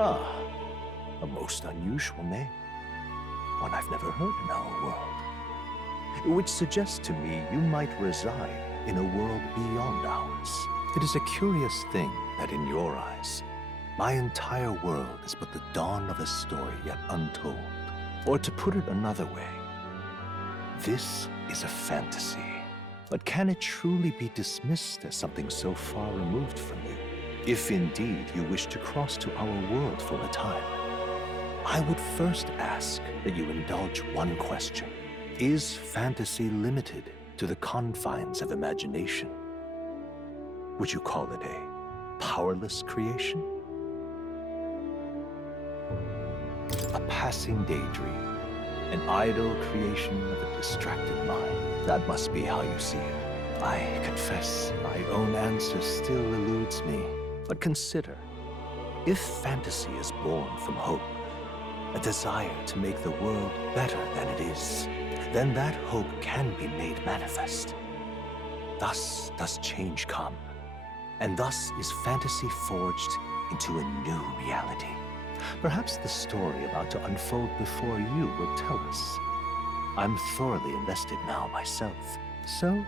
Ah, a most unusual name. One I've never heard in our world. Which suggests to me you might reside in a world beyond ours. It is a curious thing that in your eyes, my entire world is but the dawn of a story yet untold. Or to put it another way, this is a fantasy. But can it truly be dismissed as something so far removed from you? If indeed you wish to cross to our world for a time, I would first ask that you indulge one question. Is fantasy limited to the confines of imagination? Would you call it a powerless creation? A passing daydream? An idle creation of a distracted mind? That must be how you see it. I confess, my own answer still eludes me. But consider, if fantasy is born from hope, a desire to make the world better than it is, then that hope can be made manifest. Thus does change come, and thus is fantasy forged into a new reality. Perhaps the story about to unfold before you will tell us. I'm thoroughly invested now myself, so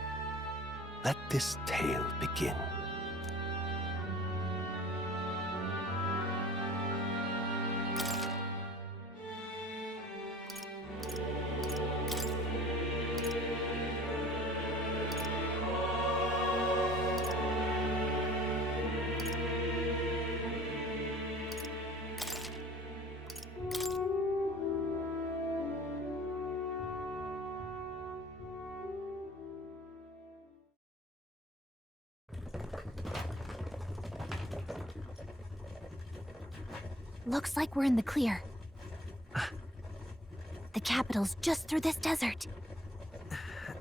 let this tale begin. Looks like we're in the clear. The capital's just through this desert.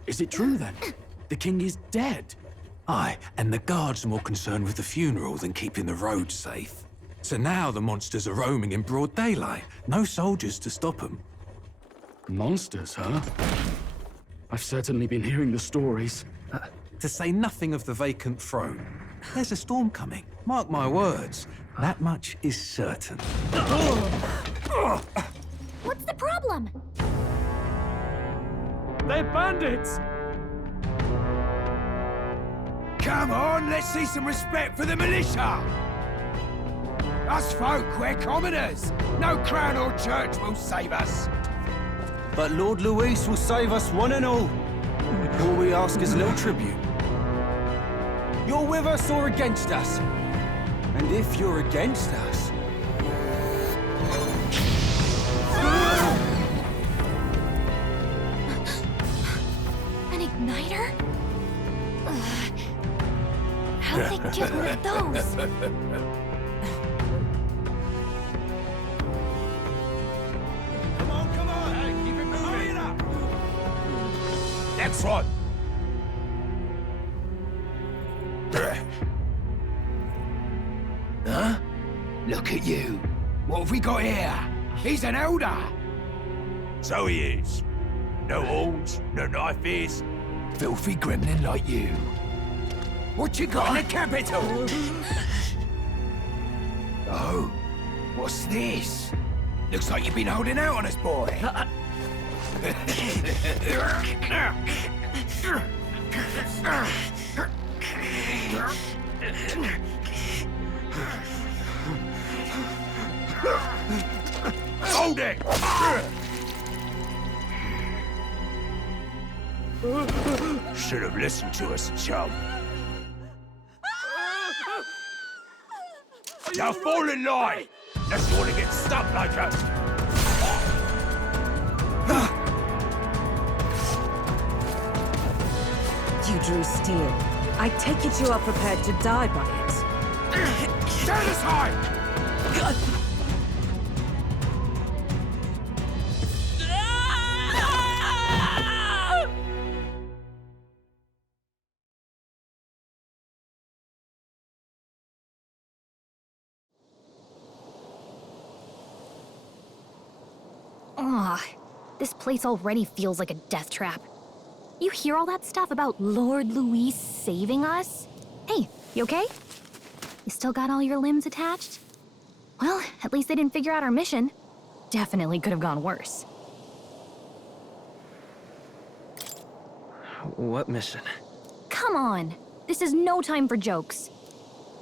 Is it true then? The king is dead? Aye, and the guards are more concerned with the funeral than keeping the roads safe. So now the monsters are roaming in broad daylight. No soldiers to stop them. Monsters, huh? I've certainly been hearing the stories. To say nothing of the vacant throne. There's a storm coming, mark my words. That much is certain. What's the problem? They're bandits! Come on, let's see some respect for the militia! Us folk, we're commoners. No crown or church will save us. But Lord Luis will save us one and all. All we ask is a little tribute. You're with us or against us? And if you're against us... An igniter? Ugh. How'd they get one of those? Come on, hey, keep it moving up. Next one. Huh? Look at you. What have we got here? He's an elder. So he is. No horns, no knife ears. Filthy gremlin like you. What you got in the capital? Oh, what's this? Looks like you've been holding out on us, boy. Hold it! Should have listened to us, chum. Now fall in line! Unless you want to get stuck like us. You drew steel. I take it you are prepared to die by it. Stand aside! Ugh, this place already feels like a death trap. You hear all that stuff about Lord Luis saving us? Hey, you okay? You still got all your limbs attached? Well, at least they didn't figure out our mission. Definitely could have gone worse. What mission? Come on! This is no time for jokes.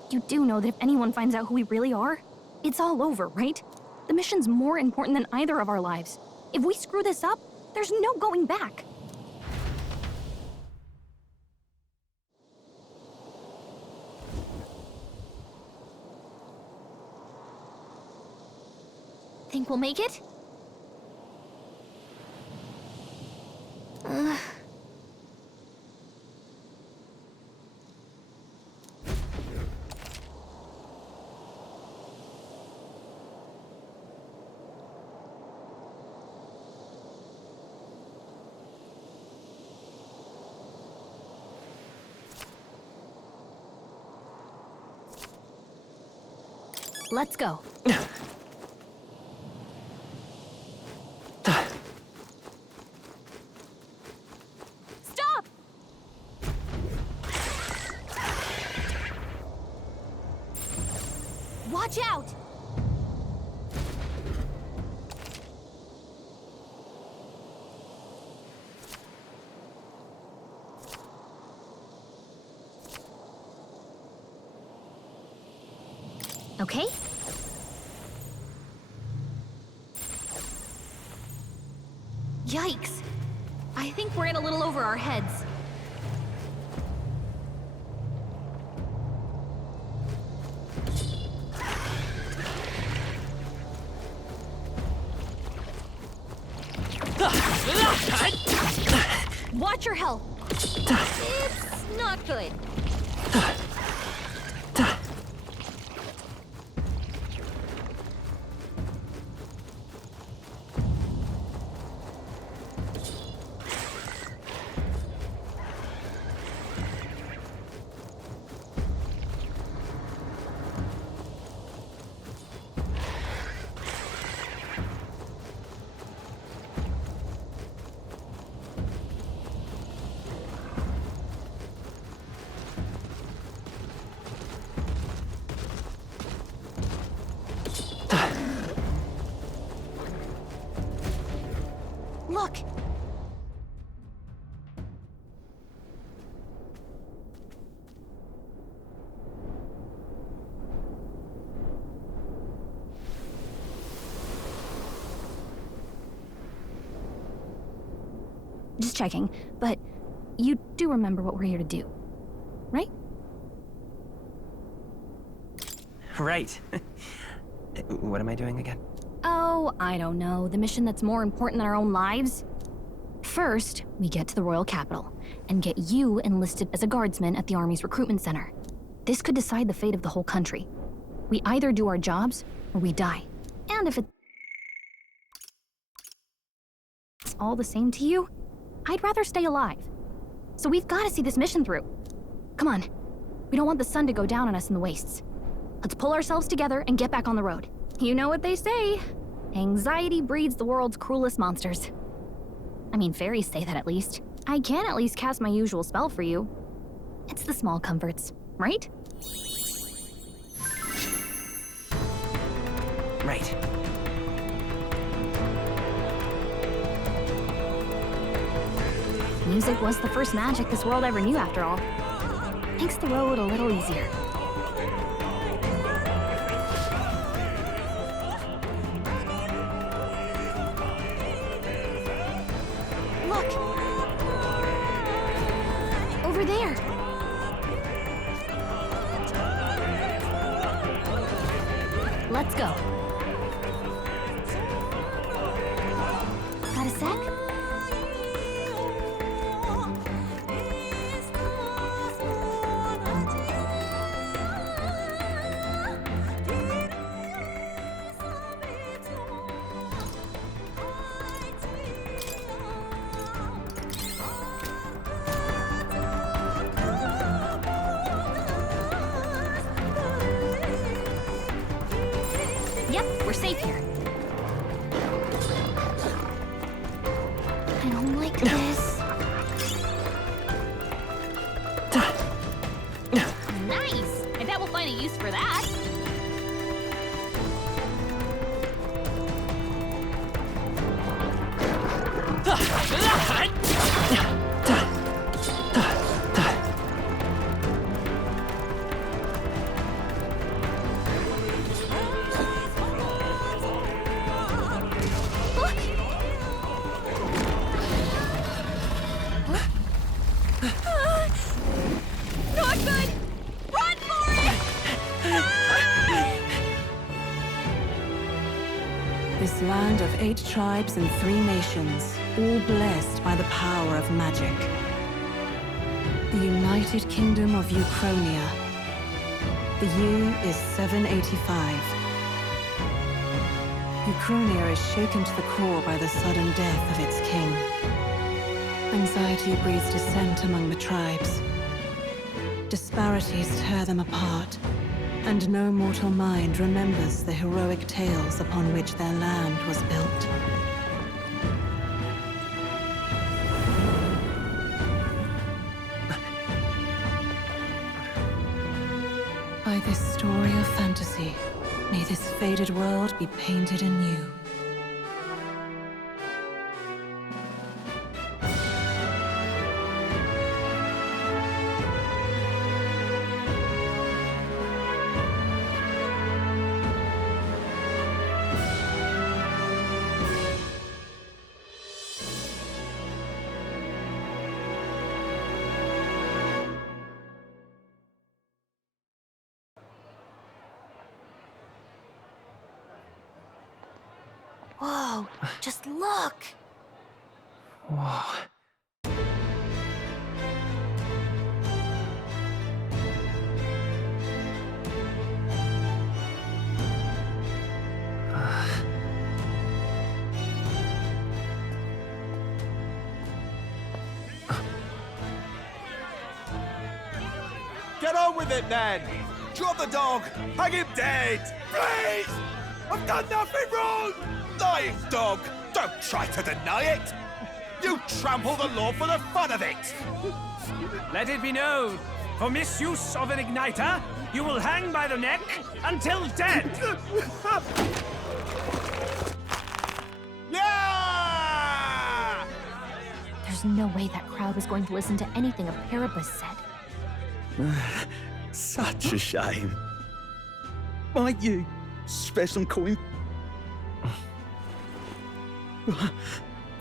You do know that if anyone finds out who we really are, it's all over, right? The mission's more important than either of our lives. If we screw this up, there's no going back. Think we'll make it? Let's go. Stop! Watch out! Okay. Yikes! I think we're in a little over our heads. Watch your health. It's not good. Look! Just checking, but you do remember what we're here to do, right? Right. What am I doing again? Oh, I don't know. The mission that's more important than our own lives? First, we get to the royal capital and get you enlisted as a guardsman at the army's recruitment center. This could decide the fate of the whole country. We either do our jobs or we die. And if it's all the same to you, I'd rather stay alive. So we've got to see this mission through. Come on. We don't want the sun to go down on us in the wastes. Let's pull ourselves together and get back on the road. You know what they say. Anxiety breeds the world's cruelest monsters. I mean, fairies say that at least. I can at least cast my usual spell for you. It's the small comforts, right? Right. Music was the first magic this world ever knew, after all. Makes the road a little easier. Look! Over there! Let's go. Got a sec? Yep, we're safe here. I don't like this. Nice! I bet we'll find a use for that. This land of 8 tribes and 3 nations, all blessed by the power of magic. The United Kingdom of Uchronia. The year is 785. Uchronia is shaken to the core by the sudden death of its king. Anxiety breeds dissent among the tribes. Disparities tear them apart, and no mortal mind remembers the heroic tales upon which their land was built. By this story of fantasy, may this faded world be painted anew. Whoa, just look! Whoa. Get on with it, then! Drop the dog! Hang him dead! Please! I've done nothing wrong! Lying dog! Don't try to deny it! You trample the law for the fun of it! Let it be known, for misuse of an igniter, you will hang by the neck until dead! Yeah! There's no way that crowd was going to listen to anything a Paribus said. Such a shame. Might you spare some coin?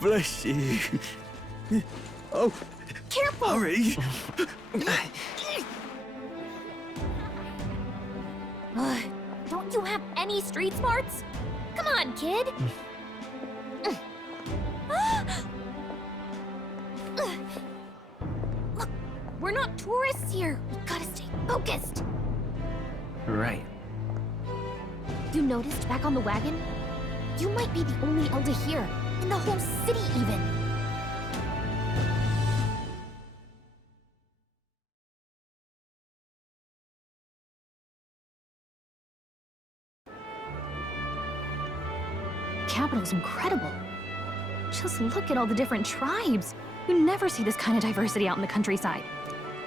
Bless you. Oh, Careful! hurry. Don't you have any street smarts? Come on, kid! Look, we're not tourists here. We gotta stay focused. Right. You noticed back on the wagon? You might be the only elder here, in the whole city even. Capital's incredible. Just look at all the different tribes. You never see this kind of diversity out in the countryside.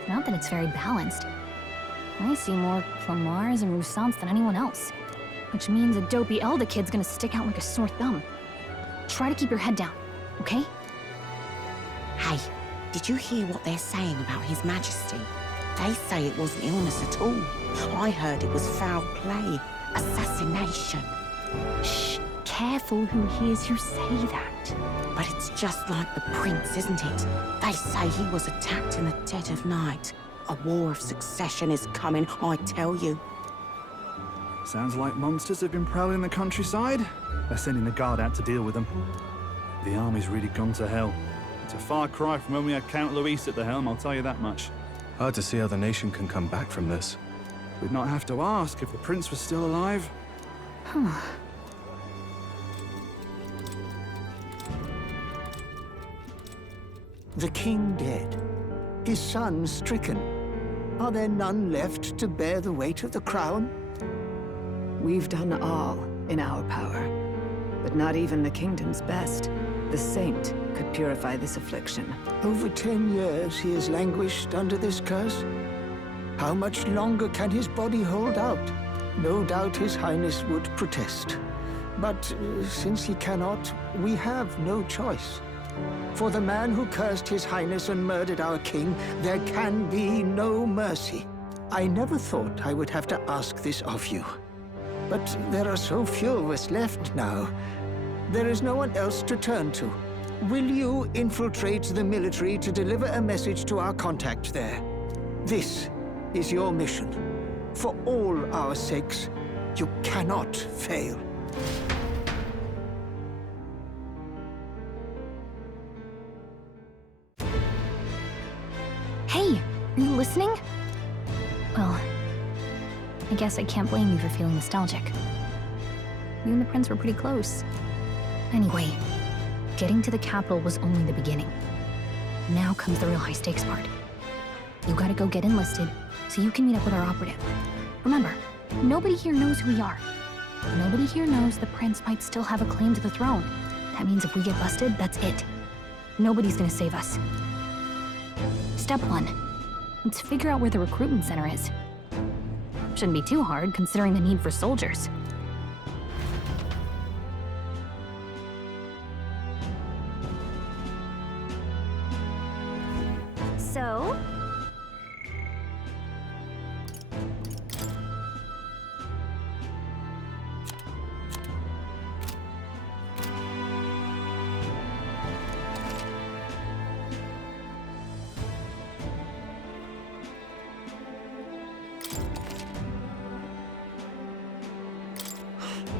Not that it's very balanced. I see more Plamars and Roussants than anyone else. Which means a dopey Elder kid's gonna stick out like a sore thumb. Try to keep your head down, okay? Hey, did you hear what they're saying about His Majesty? They say it wasn't illness at all. I heard it was foul play, assassination. Shh, careful who hears you say that. But it's just like the prince, isn't it? They say he was attacked in the dead of night. A war of succession is coming, I tell you. Sounds like monsters have been prowling the countryside. They're sending the guard out to deal with them. The army's really gone to hell. It's a far cry from when we had Count Luis at the helm, I'll tell you that much. Hard to see how the nation can come back from this. We'd not have to ask if the prince was still alive. The king dead, his son stricken. Are there none left to bear the weight of the crown? We've done all in our power, but not even the kingdom's best, the saint, could purify this affliction. Over 10 years he has languished under this curse. How much longer can his body hold out? No doubt His Highness would protest. But since he cannot, we have no choice. For the man who cursed His Highness and murdered our king, there can be no mercy. I never thought I would have to ask this of you. But there are so few of us left now. There is no one else to turn to. Will you infiltrate the military to deliver a message to our contact there? This is your mission. For all our sakes, you cannot fail. Are you listening? Well, I guess I can't blame you for feeling nostalgic. You and the prince were pretty close. Anyway, getting to the capital was only the beginning. Now comes the real high-stakes part. You gotta go get enlisted, so you can meet up with our operative. Remember, nobody here knows who we are. Nobody here knows the prince might still have a claim to the throne. That means if we get busted, that's it. Nobody's gonna save us. Step 1. Let's figure out where the recruitment center is. Shouldn't be too hard, considering the need for soldiers. So?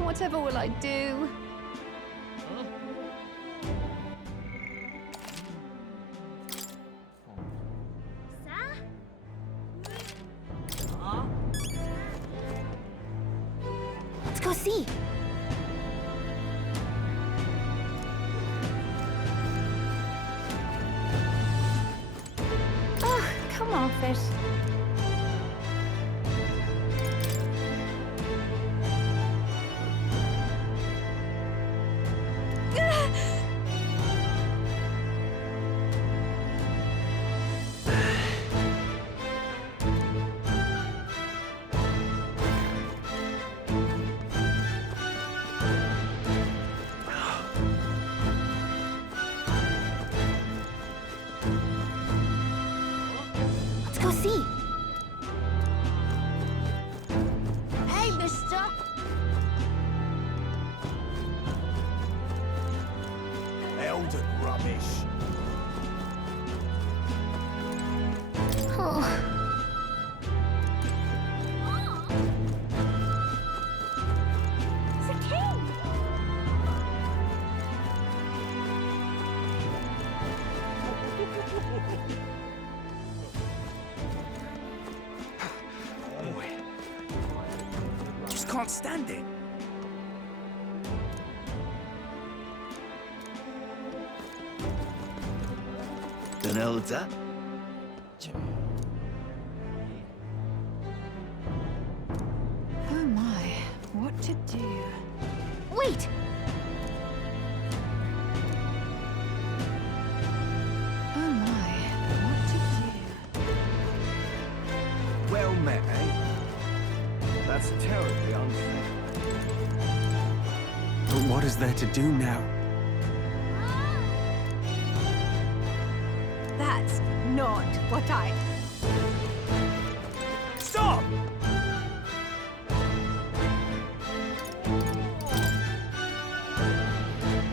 Whatever will I do? Let's go see. Oh, come off it. Let's go see. Hey, mister! Elden rubbish. Oh. It's a king! Just can't stand it. An elder? Oh my, what to do? Wait! Oh my, what to do? Well met, eh? That's terribly unfair. But what is there to do now? That's not what I... Stop!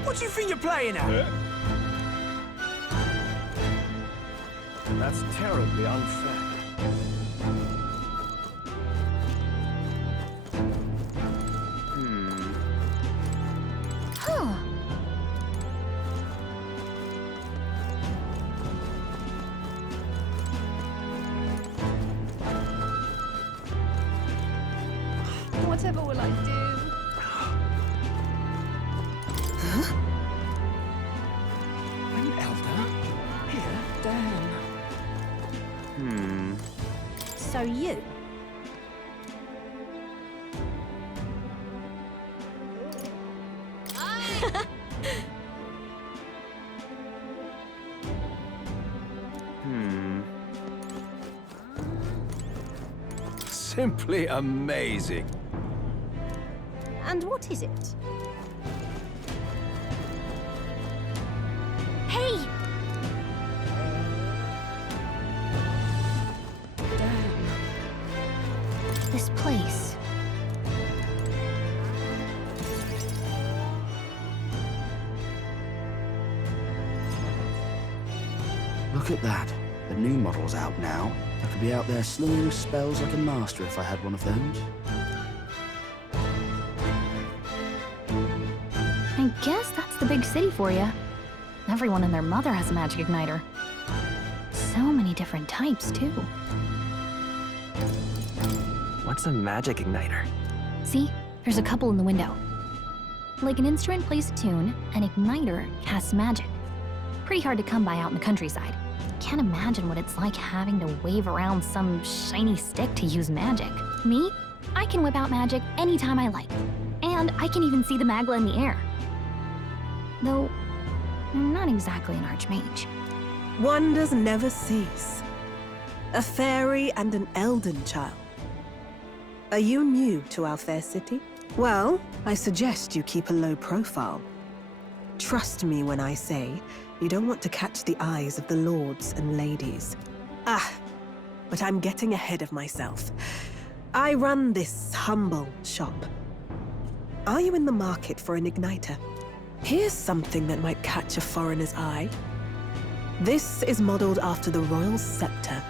What do you think you're playing at? That's terribly unfair. Huh. Whatever will I do? An elder? Here? Damn. So you? Simply amazing. And what is it? Hey! Damn. This place. Look at that. The new model's out now. I could be out there slinging spells like a master if I had one of those. I guess that's the big city for you. Everyone and their mother has a magic igniter. So many different types, too. What's a magic igniter? See? There's a couple in the window. Like an instrument plays a tune, an igniter casts magic. Pretty hard to come by out in the countryside. Can't imagine what it's like having to wave around some shiny stick to use magic. Me? I can whip out magic anytime I like. And I can even see the Magla in the air. Though, I'm not exactly an archmage. Wonders never cease. A fairy and an elden child. Are you new to our fair city? Well, I suggest you keep a low profile. Trust me when I say you don't want to catch the eyes of the lords and ladies. But I'm getting ahead of myself. I run this humble shop. Are you in the market for an igniter? Here's something that might catch a foreigner's eye. This is modeled after the royal scepter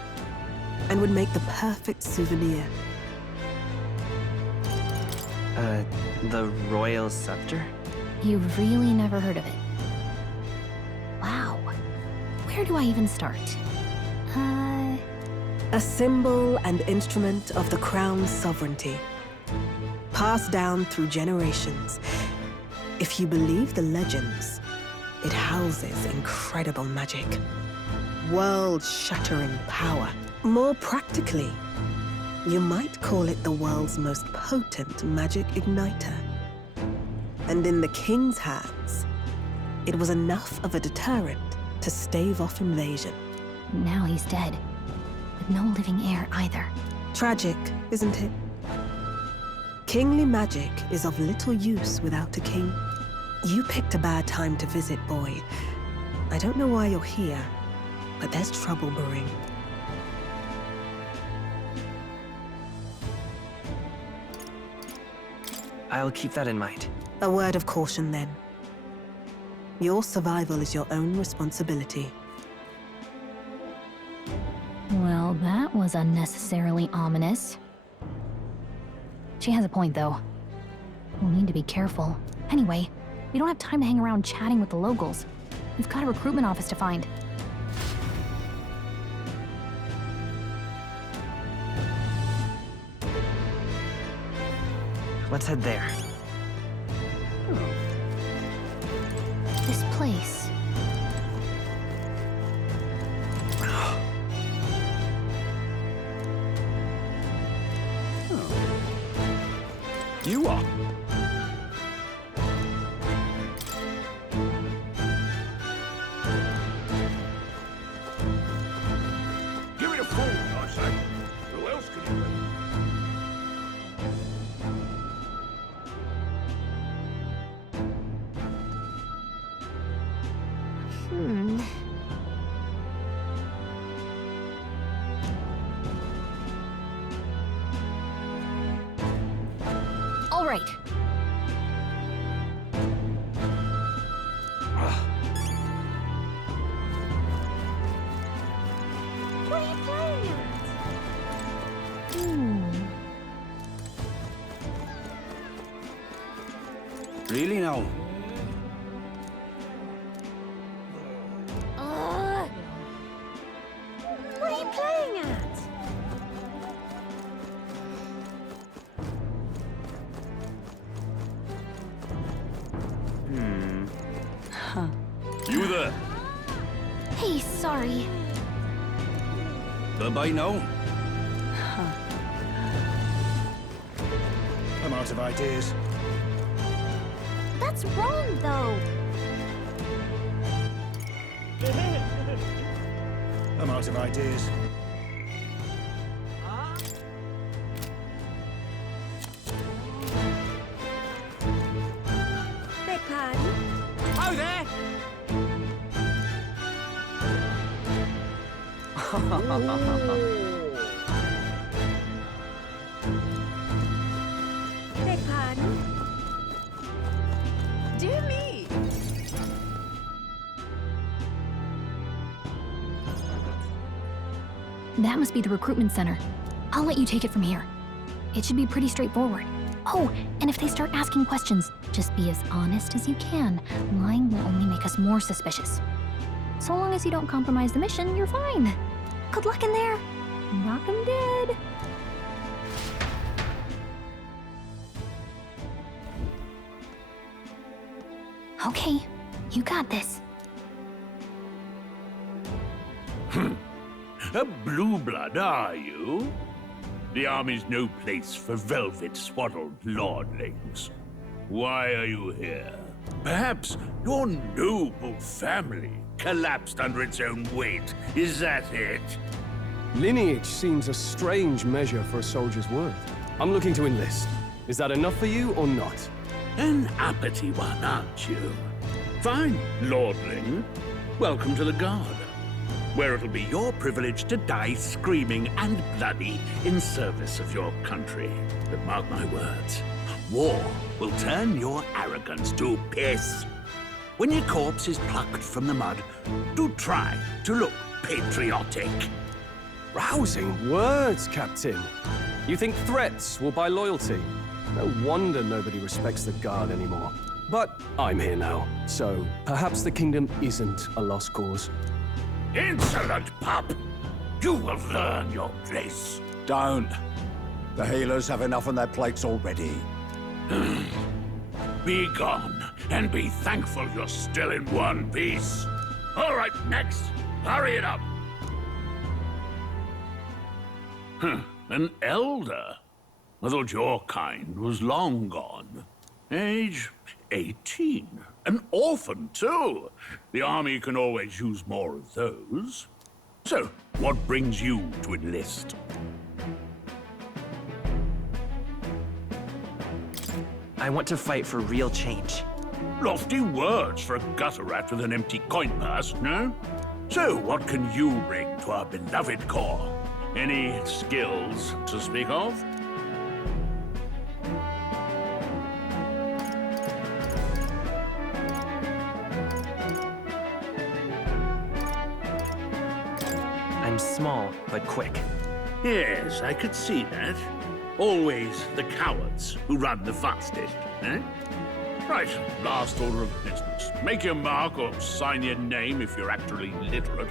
and would make the perfect souvenir. The royal scepter? You've really never heard of it. Wow. Where do I even start? A symbol and instrument of the crown's sovereignty. Passed down through generations. If you believe the legends, it houses incredible magic. World-shattering power. More practically, you might call it the world's most potent magic igniter. And in the king's hands, it was enough of a deterrent to stave off invasion. Now he's dead. With no living heir either. Tragic, isn't it? Kingly magic is of little use without a king. You picked a bad time to visit, boy. I don't know why you're here, but there's trouble brewing. I'll keep that in mind. A word of caution, then. Your survival is your own responsibility. Well, that was unnecessarily ominous. She has a point, though. We'll need to be careful. Anyway, we don't have time to hang around chatting with the locals. We've got a recruitment office to find. Let's head there. This place. You are. Give it a fool, I say. Who else could it be? All right. What are you playing at? Really now? What are you playing at? You there? Hey, sorry. Bye-bye now. I'm out of ideas. That's wrong, though. I'm out of ideas. Beg pardon? Oh, there! Beg pardon? Dear me! That must be the recruitment center. I'll let you take it from here. It should be pretty straightforward. Oh, and if they start asking questions, just be as honest as you can. Lying will only make us more suspicious. So long as you don't compromise the mission, you're fine. Good luck in there. Knock 'em dead. Okay, you got this. A blue blood, are you? The army's no place for velvet-swaddled lordlings. Why are you here? Perhaps your noble family collapsed under its own weight. Is that it? Lineage seems a strange measure for a soldier's worth. I'm looking to enlist. Is that enough for you or not? An uppity one, aren't you? Fine, lordling. Welcome to the Guard, where it'll be your privilege to die screaming and bloody in service of your country. But mark my words, war will turn your arrogance to piss. When your corpse is plucked from the mud, do try to look patriotic. Rousing words, Captain. You think threats will buy loyalty? No wonder nobody respects the Guard anymore. But I'm here now, so perhaps the kingdom isn't a lost cause. Insolent pup! You will learn your place. Don't. The healers have enough on their plates already. Be gone, and be thankful you're still in one piece. All right, next. Hurry it up. An elder? I thought your kind was long gone. Age 18. An orphan, too. The army can always use more of those. So, what brings you to enlist? I want to fight for real change. Lofty words for a gutter rat with an empty coin purse, no? So, what can you bring to our beloved corps? Any skills to speak of? I'm small, but quick. Yes, I could see that. Always the cowards who run the fastest, eh? Right, last order of business. Make your mark or sign your name if you're actually literate.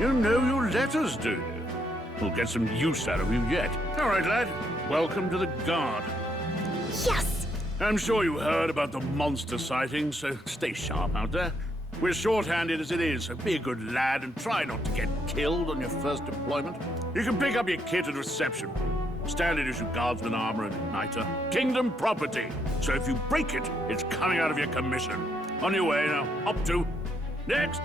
You know your letters, do you? We'll get some use out of you yet. All right, lad. Welcome to the Guard. Yes! I'm sure you heard about the monster sightings, so stay sharp out there. We're short-handed as it is, so be a good lad and try not to get killed on your first deployment. You can pick up your kit at reception. Standard issue guardsman armor and igniter. Kingdom property. So if you break it, it's coming out of your commission. On your way now. Up to. Next.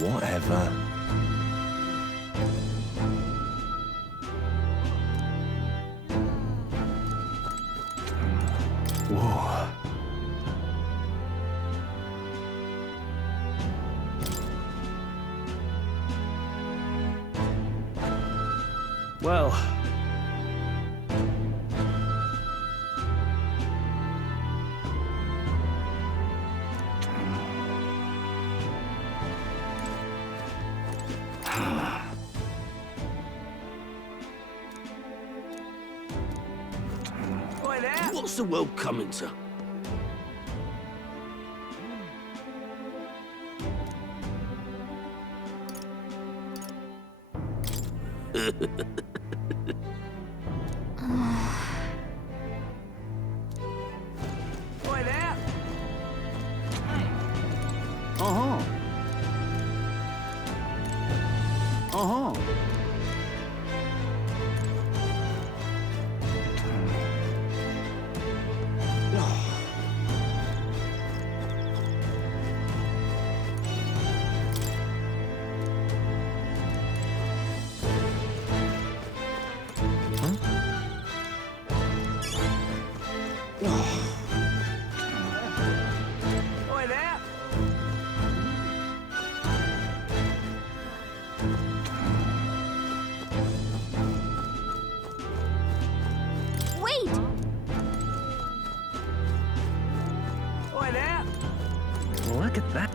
Whatever. Whoa. Well. What's the world coming to? Boy there! Uh-huh. Uh-huh. Boy there! Wait! Boy there! Look at that.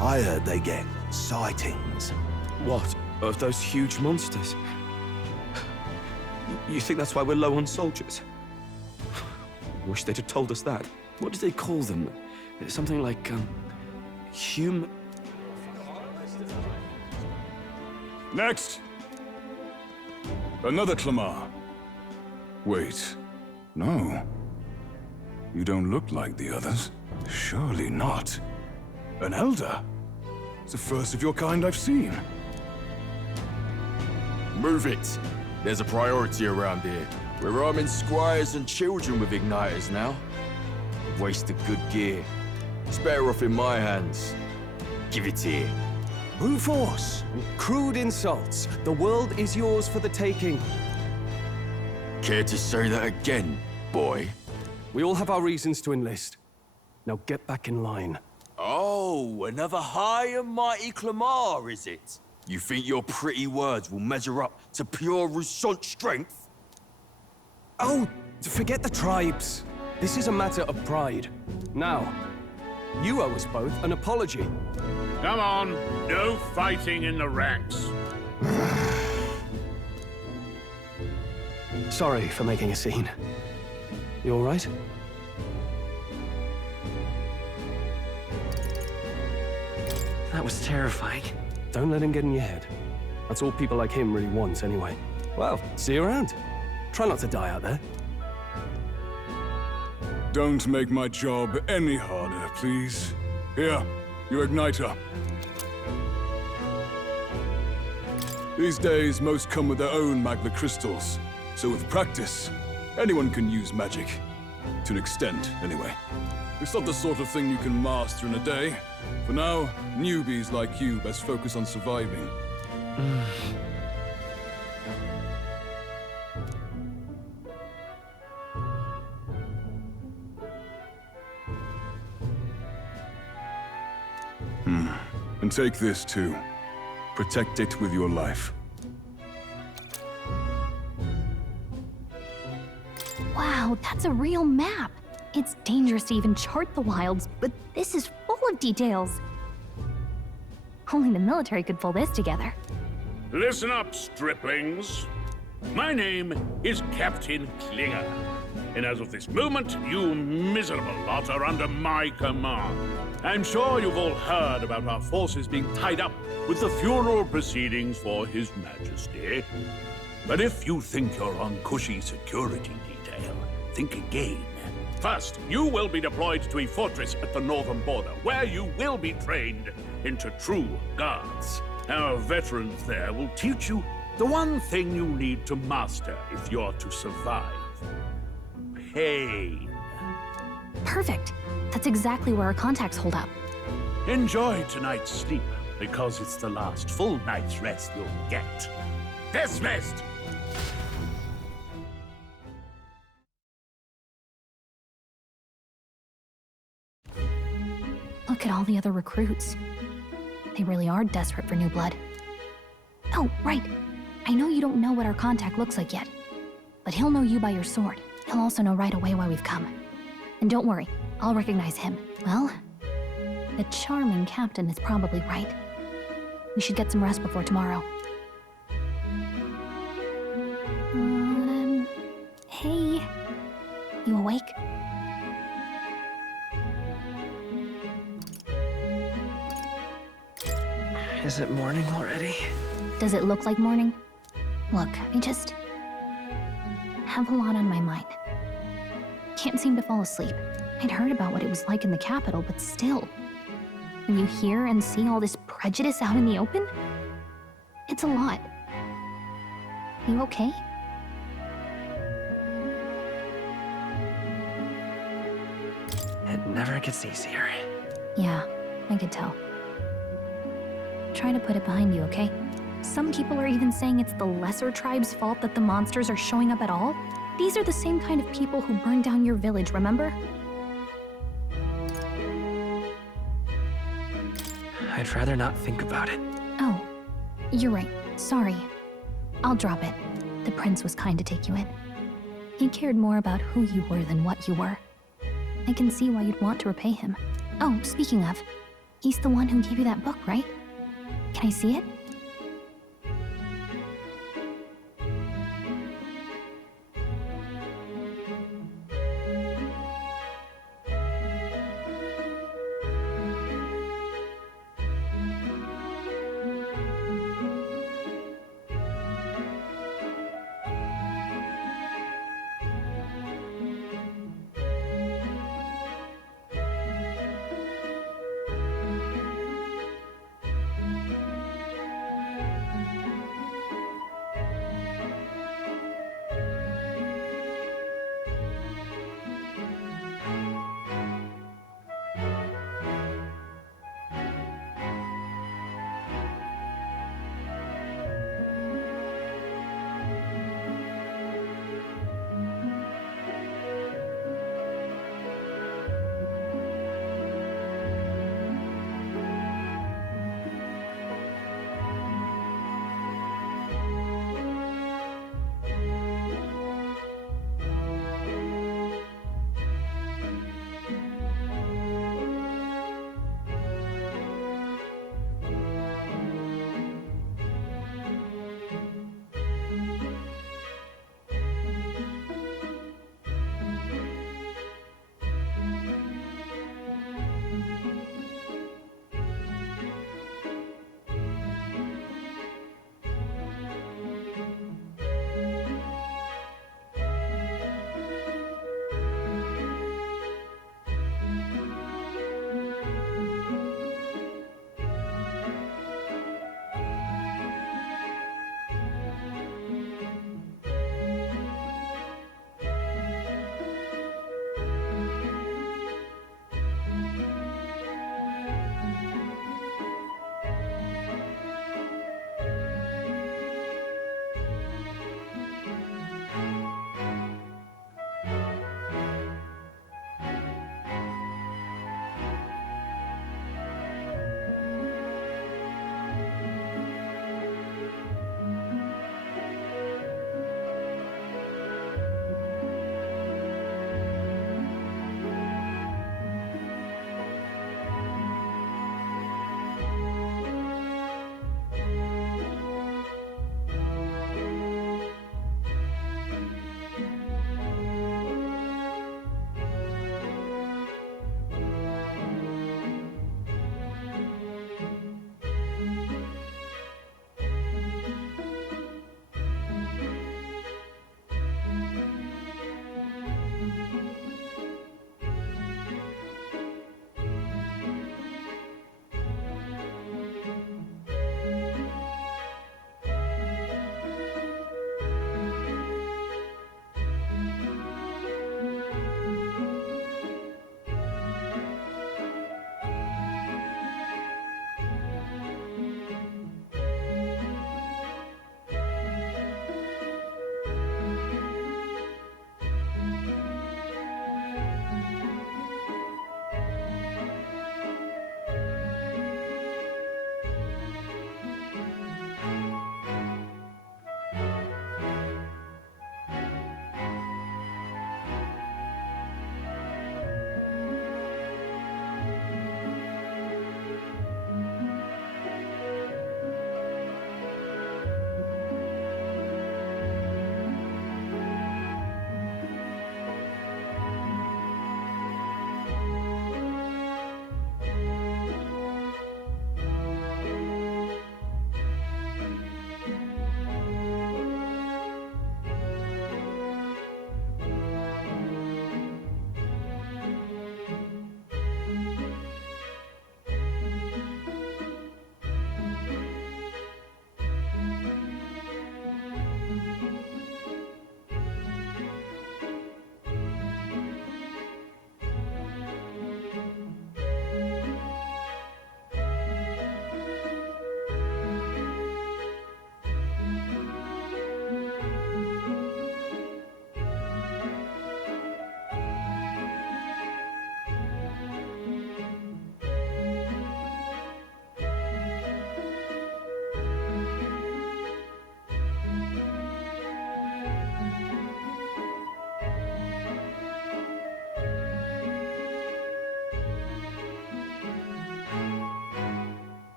I heard they get sightings. What? Of those huge monsters? You think that's why we're low on soldiers? Wish they'd have told us that. What do they call them? Something like, human... Next! Another Clamar. Wait. No. You don't look like the others. Surely not. An elder? It's the first of your kind I've seen. Move it. There's a priority around here. We're arming squires and children with igniters now. Waste of good gear. It's better off in my hands. Give it here. Brute force! Crude insults. The world is yours for the taking. Care to say that again, boy? We all have our reasons to enlist. Now get back in line. Oh, another high and mighty Clamar, is it? You think your pretty words will measure up to pure Roussant strength? Oh, forget the tribes. This is a matter of pride. Now, you owe us both an apology. Come on, no fighting in the ranks. Sorry for making a scene. You all right? That was terrifying. Don't let him get in your head. That's all people like him really want, anyway. Well, see you around. Try not to die out there. Don't make my job any harder, please. Here, your igniter. These days, most come with their own magna crystals. So with practice, anyone can use magic. To an extent, anyway. It's not the sort of thing you can master in a day. For now, newbies like you best focus on surviving. And take this too. Protect it with your life. Wow, that's a real map. It's dangerous to even chart the wilds, but this is full of details. Only the military could pull this together. Listen up, striplings. My name is Captain Klinger, and as of this moment, you miserable lot are under my command. I'm sure you've all heard about our forces being tied up with the funeral proceedings for His Majesty. But if you think you're on cushy security detail, think again. First, you will be deployed to a fortress at the northern border, where you will be trained into true guards. Our veterans there will teach you the one thing you need to master if you're to survive. Pain. Perfect. That's exactly where our contacts hold up. Enjoy tonight's sleep, because it's the last full night's rest you'll get. Dismissed! Look at all the other recruits. They really are desperate for new blood. Oh, right. I know you don't know what our contact looks like yet, but he'll know you by your sword. He'll also know right away why we've come. And don't worry, I'll recognize him. Well, the charming captain is probably right. We should get some rest before tomorrow. Hey. You awake? Is it morning already? Does it look like morning? Look, I just have a lot on my mind. Can't seem to fall asleep. I'd heard about what it was like in the capital, but still. When you hear and see all this prejudice out in the open, it's a lot. You okay? It never gets easier. Yeah, I could tell. Try to put it behind you, okay? Some people are even saying it's the lesser tribe's fault that the monsters are showing up at all. These are the same kind of people who burned down your village, remember? I'd rather not think about it. Oh, you're right. Sorry. I'll drop it. The prince was kind to take you in. He cared more about who you were than what you were. I can see why you'd want to repay him. Oh, speaking of, he's the one who gave you that book, right? Can I see it?